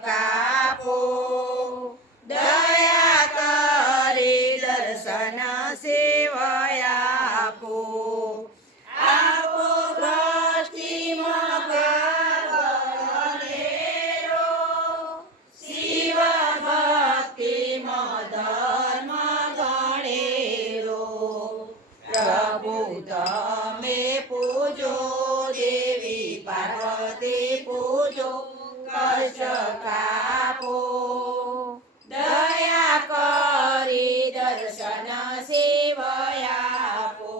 કાપો દયા કરી દર્શન સેવયા આપો આપો દ્રષ્ટિમાં ગણેરો શિવ ભક્તિમાં ધર્મ ગણેરો પ્રભુ તમે પૂજો દેવી પાર્વતી પૂજો કષ્ટ કાપો દયા કરી દર્શન સેવયા આપો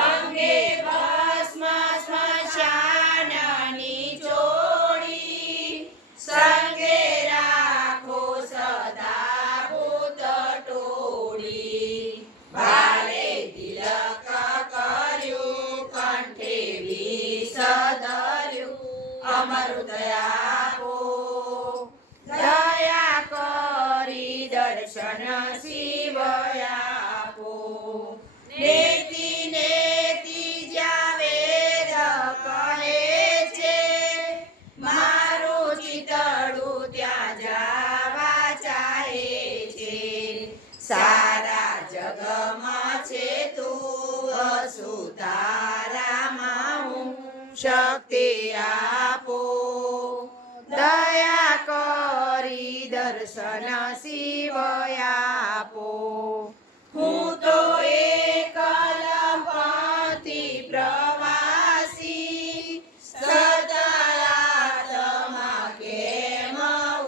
અંગે ભસ્મ સ્મશાનની ચોળી સંગે રાખો સદા ભૂત ટોળી ભાલે તિલક કર્યું કંઠે વિષ ધર્યું અમૃત આપો દયા કરી દર્શન શિવયા આપો નેતિ નેતિ જ્યાં વેદ કહે છે મારું ચિતડું ત્યાં જવા ચાહે છે સારા જગમાં છે તું અસુતારામાં હું શક્તિ આપો દયા કરી દર્શન શિવયા આપો હું તો એકલપતિ પ્રવાસી સદાયાતમાં કેમ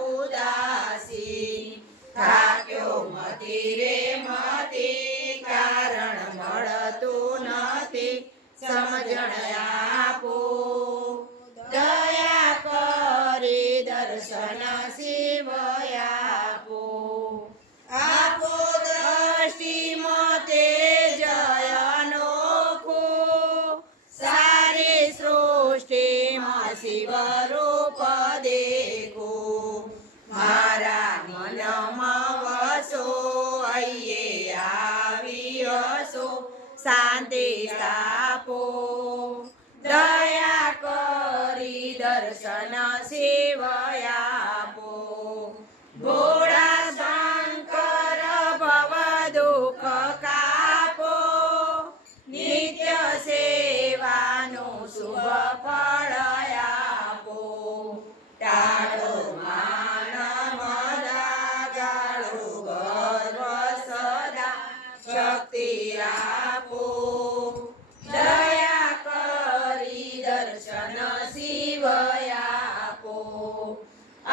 ઉદાસી થાક્યો મતી રે મતી કારણ મળતું નથી સમજણ આપો દયા કરી દર્શન શિવયા આપો આપો દ્રષ્ટિમાં તેજ અનોખો સારી સૃષ્ટિમાં શિવ રૂપ દેખો મારા મનમાં વસો અહીંયા આવી હસો શાંતિ સ્થાપો દયા કરી દર્શન સેવયા આપો ભોળા શંકર ભવ દુઃખ કાપો નિત્ય સેવાનું શુભ ફળ આપો ટાળો માન મદાગાળો ગર્વ સદા શક્તિ આપો દયા કરી દર્શન શિવયા આપો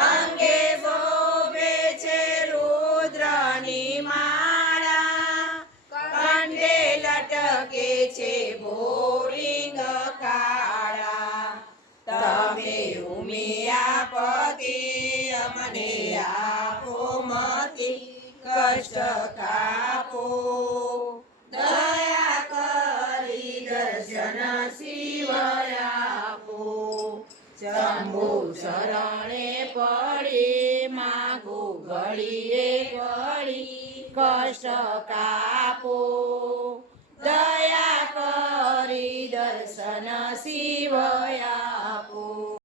અંગે શોભે છે રુદ્રની માળા કંઠે લટકે છે ભોરિંગ કાળા તમે ઉમિયાપતિ અમને આપો મતિ કષ્ટ કાપો દયા કરી દર્શન શિવયા આપો શંભુ શરણે પડી માગો ઘડીએ ઘડી કષ્ટ કાપો દયા કરી દર્શન શિવયા